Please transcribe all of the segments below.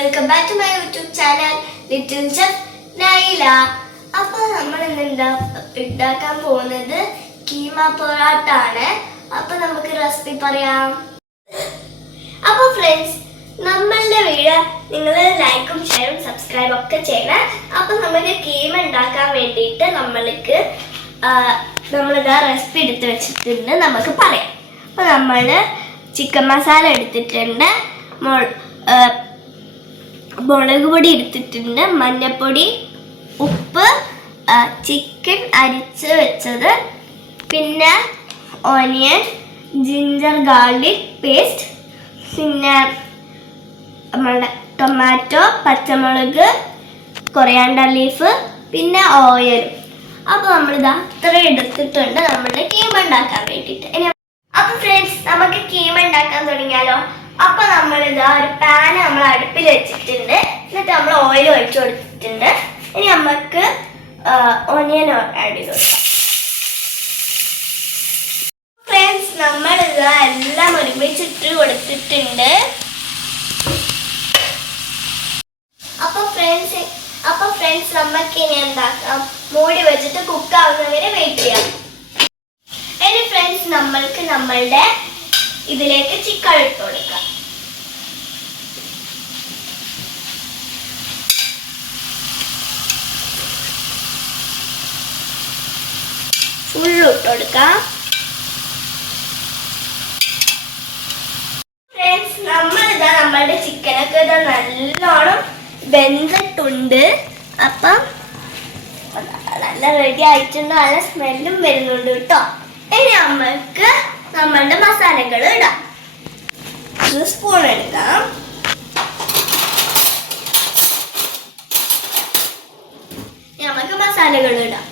Welcome back to my YouTube channel little chef Naila. അപ്പോൾ നമ്മൾ ഇന്ന് ഉണ്ടാക്കാൻ പോകുന്നത് കീമ പൊറാട്ട ആണ്. അപ്പോൾ നമുക്ക് റെസിപ്പി പറയാം. അപ്പോൾ ഫ്രണ്ട്സ്, നമ്മളുടെ വീഡിയോ നിങ്ങൾ ലൈക്കും ഷെയറും സബ്സ്ക്രൈബും ഒക്കെ ചെയ്യണം. അപ്പോൾ നമുക്ക് കീമ ഉണ്ടാക്കാൻ വേണ്ടിയിട്ട് നമ്മളിതാ റെസിപ്പി എടുത്ത് വെച്ചിട്ടുണ്ട്. നമുക്ക് പറയാം. അപ്പോൾ നമ്മൾ ചിക്കൻ മസാല എടുത്തിട്ടുണ്ട്, മുളക് പൊടി എടുത്തിട്ടുണ്ട്, മഞ്ഞൾപ്പൊടി, ഉപ്പ്, ചിക്കൻ അരിച്ച് വെച്ചത്, പിന്നെ ഓനിയൻ, ജിഞ്ചർ ഗാർലിക് പേസ്റ്റ്, പിന്നെ നമ്മുടെ ടൊമാറ്റോ, പച്ചമുളക്, കൊറിയാണ്ടർ ലീഫ്, പിന്നെ ഓയിൽ. അപ്പോൾ നമ്മളിതാ ഇത്ര എടുത്തിട്ടുണ്ട് നമ്മളുടെ കീമ ഉണ്ടാക്കാൻ വേണ്ടിയിട്ട്. അപ്പോൾ ഫ്രണ്ട്സ്, നമുക്ക് കീമ ഉണ്ടാക്കാൻ തുടങ്ങിയാലോ. അപ്പോൾ നമ്മളിതാ ഒരു പാൻ നമ്മൾ അടുപ്പിൽ വെച്ചിട്ടുണ്ട്. എന്നിട്ട് നമ്മൾ ഓയിൽ ഒഴിച്ചു കൊടുത്തിട്ടുണ്ട്. ഇനി നമുക്ക് ഓനിയൻ ആഡ് ചെയ്ത് കൊടുക്കാം. ഫ്രണ്ട്സ്, നമ്മളിതാ എല്ലാം ഒരുമിച്ചിട്ട് കൊടുത്തിട്ടുണ്ട്. അപ്പോൾ ഫ്രണ്ട്സ് നമുക്ക് ഇനി എന്താക്കാം, മൂടി വെച്ചിട്ട് കുക്ക് ആവുന്നവരെ വെയിറ്റ് ചെയ്യാം. ഇനി ഫ്രണ്ട്സ്, നമ്മളുടെ ഇതിലേക്ക് ചിക്കൻ ഇട്ട് കൊടുക്കാം. ഫുള്ള് ഇട്ട് കൊടുക്കാം. ഫ്രണ്ട്സ്, നമ്മളുടെ ചിക്കനൊക്കെ ഇതാ നല്ലോണം വെന്തിട്ടുണ്ട്. അപ്പം നല്ല റെഡി ആയിട്ടുണ്ട്. നല്ല സ്മെല്ലും വരുന്നുണ്ട് കേട്ടോ. ഇനി നമുക്ക് നമ്മളുടെ മസാലകൾ ഇടാം. ഒരു സ്പൂൺ എടുക്കാം. നമുക്ക് മസാലകൾ ഇടാം.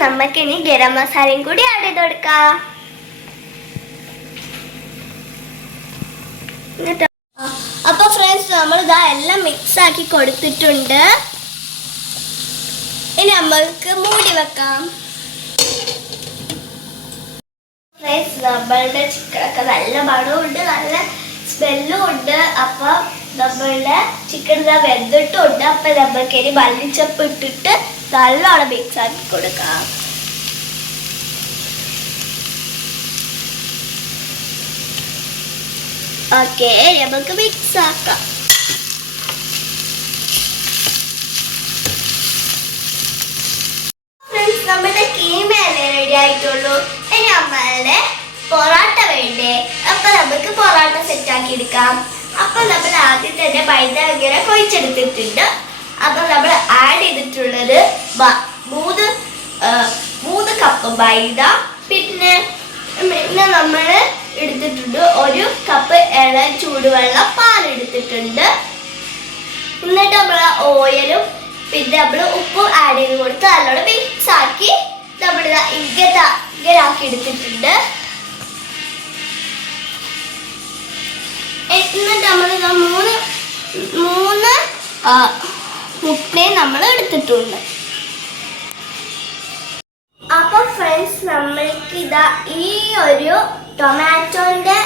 നമുക്കിനി ഗരം മസാലയും കൂടി ആഡ് ചെയ്ത് കൊടുക്കാം. അപ്പൊ ഫ്രണ്ട്സ്, നമ്മൾ ഇതാ എല്ലാം മിക്സ് ആക്കി കൊടുത്തിട്ടുണ്ട്. ഇനി നമ്മൾക്ക് മൂടി വെക്കാം. ഫ്രണ്ട്സ്, നമ്മളുടെ ചിക്കനൊക്കെ നല്ല മണവും ഉണ്ട്, നല്ല സ്മെല്ലും ഉണ്ട്. അപ്പൊ നമ്മളുടെ ചിക്കൻ ഇതാ വെന്തിട്ടുണ്ട്. അപ്പൊ നമുക്ക് ഇനി മല്ലിച്ചപ്പ് ഇട്ടിട്ട് നല്ലോണം മിക്സ് ആക്കി കൊടുക്കാം. ഓക്കെ, നമുക്ക് മിക്സ് ആക്കാം. ഫ്രണ്ട്സ്, നമ്മുടെ കീമയല്ലേ റെഡി ആയിട്ടുള്ളൂ. ഇനി നമ്മളുടെ പൊറാട്ട വേണ്ടേ. അപ്പൊ നമുക്ക് പൊറാട്ട സെറ്റ് ആക്കി എടുക്കാം. അപ്പൊ നമ്മൾ ആദ്യം തന്നെ മൈദ ഇങ്ങനെ കുഴച്ചെടുത്തിട്ടുണ്ട്. അപ്പൊ നമ്മൾ ആഡ് ചെയ്തിട്ടുള്ളത് 3 കപ്പ് മൈദ, പിന്നെ നമ്മൾ എടുത്തിട്ടുണ്ട് 1 കപ്പ് ഇളം ചൂടുവെള്ളം പാലെടുത്തിട്ടുണ്ട്. എന്നിട്ട് നമ്മൾ ഓയിലും പിന്നെ നമ്മൾ ഉപ്പും ആഡ് ചെയ്ത് കൊടുത്ത് നല്ലോണം മിക്സ് ആക്കി നമ്മൾ ഇങ്ങനാക്കി എടുത്തിട്ടുണ്ട്. എന്നിട്ട് നമ്മൾ 3 മുട്ടയും നമ്മൾ എടുത്തിട്ടുണ്ട്. അപ്പൊ ഫ്രണ്ട്സ്, നമ്മൾക്ക് ഇതാ ഈ ഒരു ടൊമാറ്റോന്റെ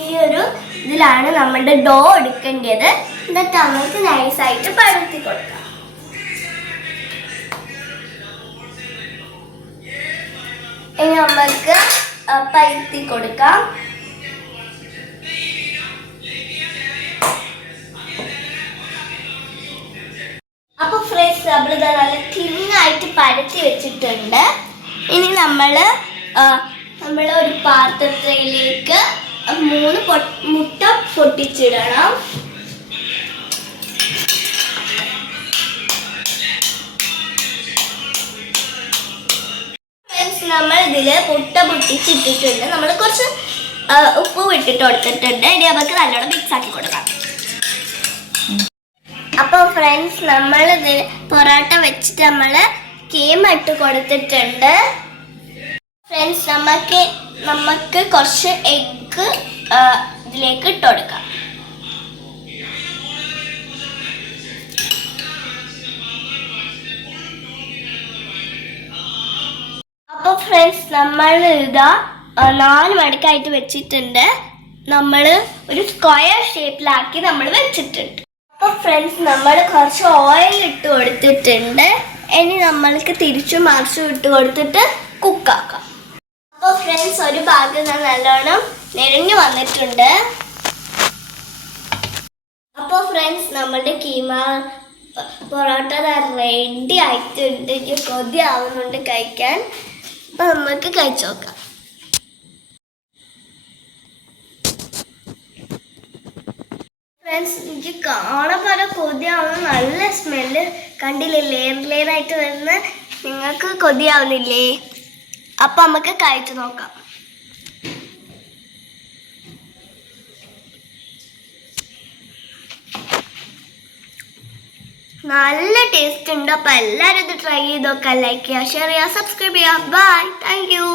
ഈ ഒരു ഇതിലാണ് നമ്മളുടെ ഡോ എടുക്കേണ്ടത്. എന്നിട്ട് നമ്മൾക്ക് നൈസായിട്ട് പരത്തി കൊടുക്കാം. ഇനി നമ്മൾക്ക് പരത്തി കൊടുക്കാം. അപ്പൊ ഫ്രണ്ട്സ്, നമ്മളിത് നല്ല തിന്നായിട്ട് പരത്തി വെച്ചിട്ടുണ്ട്. ഇനി നമ്മൾ ഒരു പാത്രത്തിലേക്ക് 3 മുട്ട പൊട്ടിച്ചിടണം. ഫ്രണ്ട്സ്, നമ്മൾ ഇതിൽ മുട്ട പൊട്ടിച്ചിട്ടിട്ടുണ്ട്. നമ്മൾ കുറച്ച് ഉപ്പ് ഇട്ടിട്ട് കൊടുത്തിട്ടുണ്ട്. ഇനി നമുക്ക് നല്ലോണം മിക്സ് ആക്കി കൊടുക്കാം. അപ്പോൾ ഫ്രണ്ട്സ്, നമ്മൾ പൊറോട്ട വെച്ചിട്ട് നമ്മൾ കീമ ഇട്ട് കൊടുത്തിട്ടുണ്ട്. ഫ്രണ്ട്സ്, നമുക്ക് കുറച്ച് എഗ്ഗ് ഇതിലേക്ക് ഇട്ട് കൊടുക്കാം. അപ്പോൾ ഫ്രണ്ട്സ്, നമ്മൾ ഇതാ 4 മടക്കായിട്ട് വെച്ചിട്ടുണ്ട്. നമ്മൾ ഒരു സ്ക്വയർ ഷേപ്പിലാക്കി നമ്മൾ വെച്ചിട്ടുണ്ട്. അപ്പോൾ ഫ്രണ്ട്സ്, നമ്മൾ കുറച്ച് ഓയിൽ ഇട്ട് കൊടുത്തിട്ടുണ്ട്. ഇനി നമ്മൾക്ക് തിരിച്ചും മറിച്ചും ഇട്ട് കൊടുത്തിട്ട് കുക്കാക്കാം. അപ്പോൾ ഫ്രണ്ട്സ്, ഒരു ഭാഗം നല്ലോണം നെരിഞ്ഞു വന്നിട്ടുണ്ട്. അപ്പോൾ ഫ്രണ്ട്സ്, നമ്മളുടെ കീമ പൊറോട്ട റെഡി ആയിട്ടുണ്ട്. എനിക്ക് കൊതി ആവുന്നുണ്ട് കഴിക്കാൻ. അപ്പോൾ നമുക്ക് കഴിച്ചു നോക്കാം. ഫ്രണ്ട്സ്, എനിക്ക് കാണാൻ പോലെ കൊതിയാവുന്ന നല്ല സ്മെല്ല് കണ്ടില്ലേ, ലെയർ ആയിട്ട് വരുന്ന. നിങ്ങൾക്ക് കൊതിയാവുന്നില്ലേ? അപ്പം നമുക്ക് കഴിച്ചു നോക്കാം. നല്ല ടേസ്റ്റ് ഉണ്ട്. അപ്പം എല്ലാവരും ഇത് ട്രൈ ചെയ്ത് നോക്കാം. ലൈക്ക് ചെയ്യുക, ഷെയർ ചെയ്യുക, സബ്സ്ക്രൈബ് ചെയ്യുക. Bye, thank U.